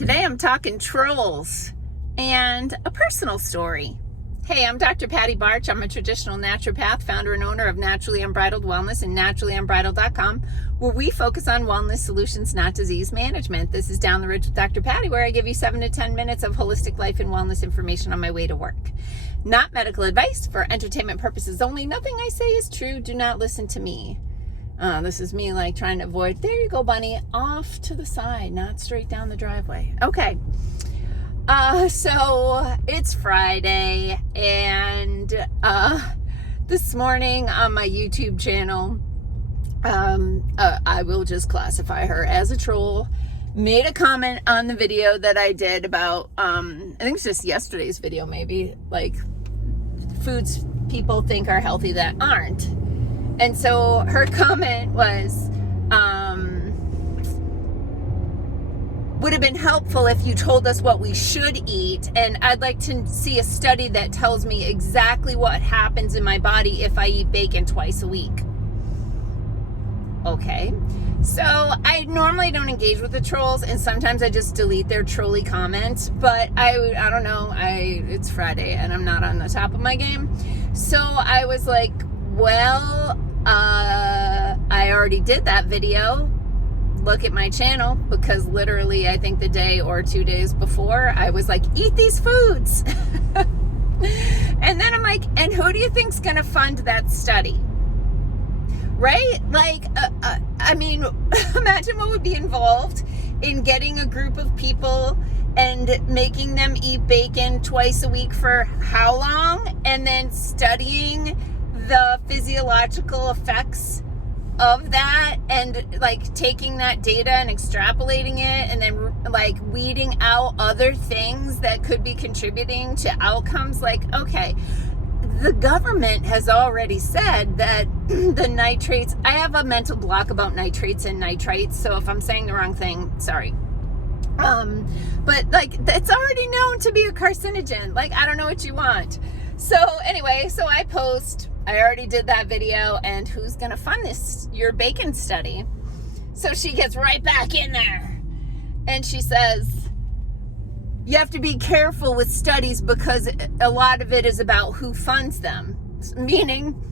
Today I'm talking trolls and a personal story. Hey, I'm Dr. Patty Barch. I'm a traditional naturopath, founder and owner of Naturally Unbridled Wellness and naturallyunbridled.com, where we focus on wellness solutions, not disease management. This is Down the Ridge with Dr. Patty, where I give you 7 to 10 minutes of holistic life and wellness information on my way to work. Not medical advice, for entertainment purposes only. Nothing I say is true. Do not listen to me. This is me like trying to avoid, there you go, bunny, off to the side, not straight down the driveway. Okay. So it's Friday, and this morning on my YouTube channel, I will just classify her as a troll, made a comment on the video that I did about, I think it's just yesterday's video, maybe, like foods people think are healthy that aren't. And so her comment was, would have been helpful if you told us what we should eat, and I'd like to see a study that tells me exactly what happens in my body if I eat bacon twice a week. Okay, so I normally don't engage with the trolls, and sometimes I just delete their trolly comments, but I don't know, it's Friday and I'm not on the top of my game. So I was like, well, I already did that video. Look at my channel, because literally I think the day or 2 days before I was like, eat these foods. And then I'm like, and who do you think's gonna fund that study? Right? Like, I mean, imagine what would be involved in getting a group of people and making them eat bacon twice a week for how long, and then studying the physiological effects of that, and like taking that data and extrapolating it, and then like weeding out other things that could be contributing to outcomes. Like, okay, the government has already said that the nitrates, I have a mental block about nitrates and nitrites, so if I'm saying the wrong thing, sorry. But like, it's already known to be a carcinogen. Like, I don't know what you want. So anyway, so I already did that video, and who's gonna fund this, your bacon study? So she gets right back in there, and she says, you have to be careful with studies because a lot of it is about who funds them. Meaning,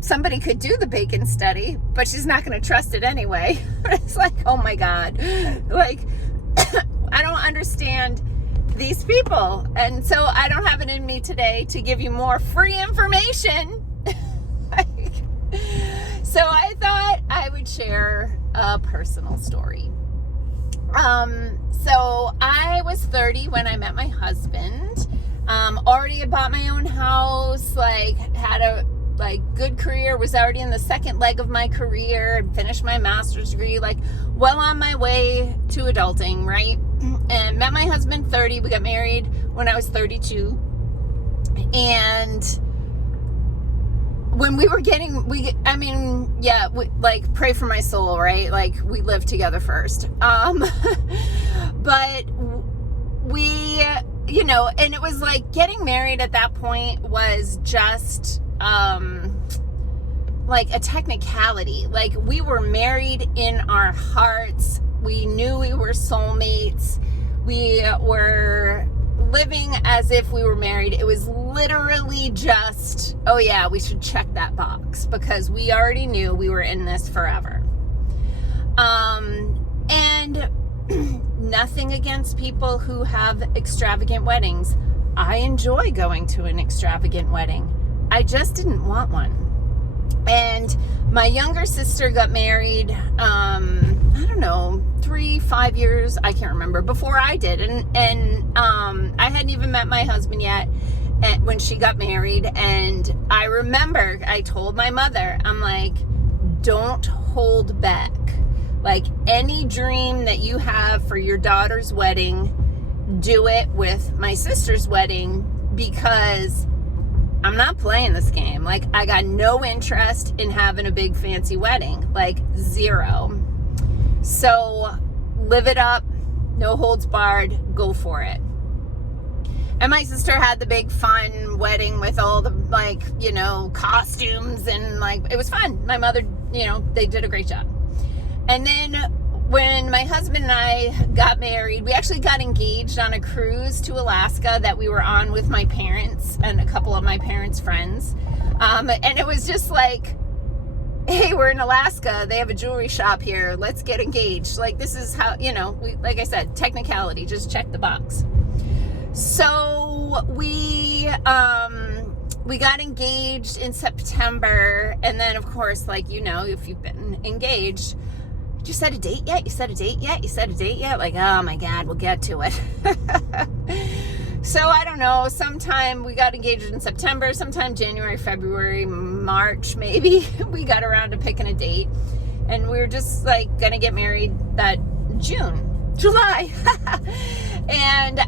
somebody could do the bacon study, but she's not gonna trust it anyway. It's like, oh my God. Like, I don't understand these people. And so I don't have it in me today to give you more free information. So I thought I would share a personal story. So I was 30 when I met my husband. Already had bought my own house, like had a good career, was already in the second leg of my career, finished my master's degree, like well on my way to adulting, right? And met my husband 30. We got married when I was 32. And when we were like, pray for my soul, right? Like, we lived together first. But we, and it was like getting married at that point was just, like a technicality. Like, we were married in our hearts. We knew we were soulmates. We were living as if we were married. It was literally just, oh yeah, we should check that box, because we already knew we were in this forever. And nothing against people who have extravagant weddings. I enjoy going to an extravagant wedding. I just didn't want one. And my younger sister got married, I don't know, 3-5 years, I can't remember, before I did. And I hadn't even met my husband yet when she got married. And I remember I told my mother, I'm like, don't hold back. Like, any dream that you have for your daughter's wedding, do it with my sister's wedding, because I'm not playing this game. Like, I got no interest in having a big fancy wedding, like zero. So live it up, no holds barred, go for it. And my sister had the big fun wedding with all the costumes, and like, it was fun. My mother, they did a great job. And then when my husband and I got married, we actually got engaged on a cruise to Alaska that we were on with my parents and a couple of my parents' friends. And it was just like, hey, we're in Alaska. They have a jewelry shop here. Let's get engaged. Like, this is how, like I said, technicality, just check the box. So we got engaged in September. And then, of course, like, if you've been engaged, you set a date yet? You set a date yet? You set a date yet? Like, oh my God, we'll get to it. So I don't know, sometime we got engaged in September, sometime January, February, March, maybe we got around to picking a date, and we were just like gonna get married that July. And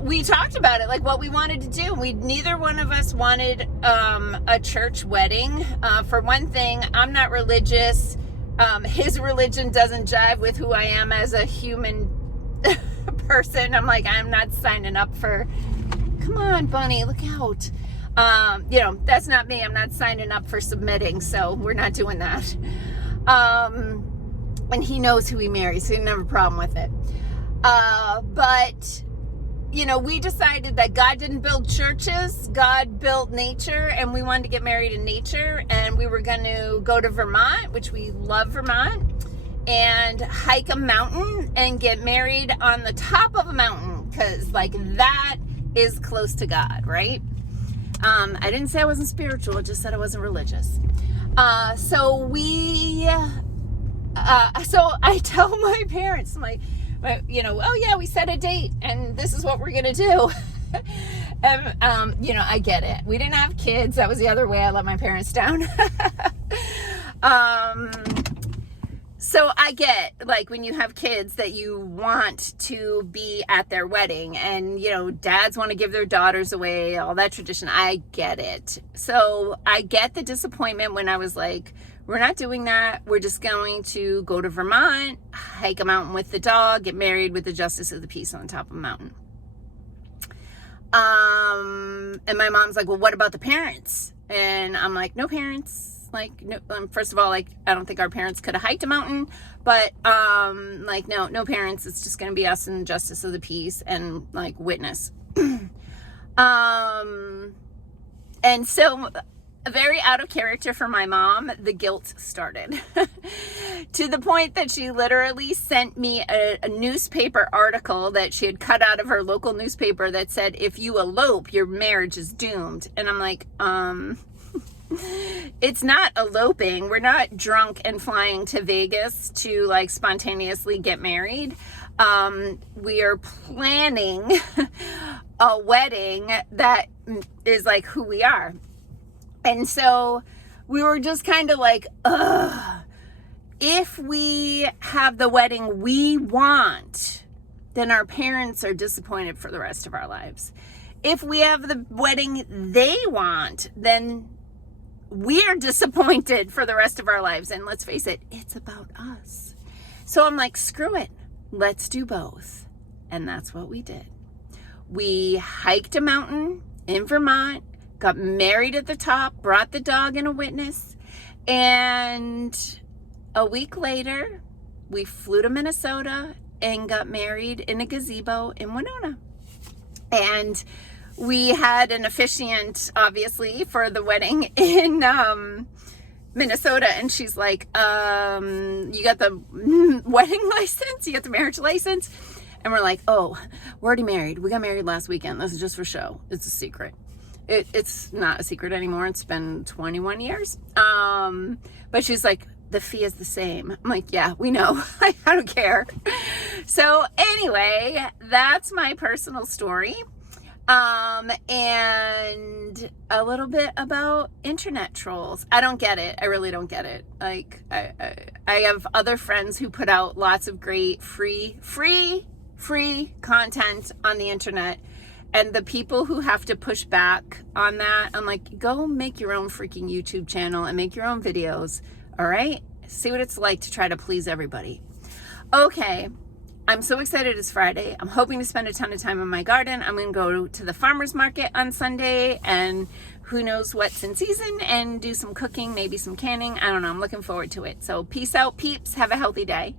we talked about it, like what we wanted to do. Neither one of us wanted a church wedding. For one thing, I'm not religious. His religion doesn't jive with who I am as a human person. I'm like, I'm not signing up for, come on, bunny, look out. That's not me. I'm not signing up for submitting, so we're not doing that. And he knows who he marries, so he didn't have a problem with it. But we decided that God didn't build churches, God built nature, and we wanted to get married in nature, and we were going to go to Vermont, which we love Vermont, and hike a mountain and get married on the top of a mountain, because like that is close to God, right? I didn't say I wasn't spiritual, I just said I wasn't religious. So I tell my parents, oh yeah, we set a date and this is what we're gonna do. And I get it. We didn't have kids. That was the other way I let my parents down. So I get, like, when you have kids that you want to be at their wedding, and dads want to give their daughters away, all that tradition. I get it. So I get the disappointment when I was like, we're not doing that. We're just going to go to Vermont, hike a mountain with the dog, get married with the Justice of the Peace on the top of a mountain. And my mom's like, well, what about the parents? And I'm like, no parents. Like, no, first of all, like, I don't think our parents could have hiked a mountain, but, no parents. It's just going to be us and Justice of the Peace and, like, witness. And so, very out of character for my mom, the guilt started. To the point that she literally sent me a newspaper article that she had cut out of her local newspaper that said, if you elope, your marriage is doomed. And I'm like, it's not eloping. We're not drunk and flying to Vegas to like spontaneously get married. We are planning a wedding that is like who we are. And so we were just kind of like, if we have the wedding we want, then our parents are disappointed for the rest of our lives. If we have the wedding they want, then we're disappointed for the rest of our lives. And let's face it, it's about us. So I'm like, screw it. Let's do both. And that's what we did. We hiked a mountain in Vermont, got married at the top, brought the dog and a witness. And a week later, we flew to Minnesota and got married in a gazebo in Winona. And we had an officiant, obviously, for the wedding in Minnesota. And she's like, you got the wedding license? You got the marriage license? And we're like, oh, we're already married. We got married last weekend. This is just for show. It's a secret. It's not a secret anymore. It's been 21 years. But she's like, the fee is the same. I'm like, yeah, we know. I don't care. So anyway, that's my personal story. And a little bit about internet trolls. I don't get it. I really don't get it. Like, I have other friends who put out lots of great free content on the internet. And the people who have to push back on that, I'm like, go make your own freaking YouTube channel and make your own videos. All right? See what it's like to try to please everybody. Okay. I'm so excited it's Friday. I'm hoping to spend a ton of time in my garden. I'm going to go to the farmer's market on Sunday and who knows what's in season and do some cooking, maybe some canning. I don't know. I'm looking forward to it. So peace out, peeps. Have a healthy day.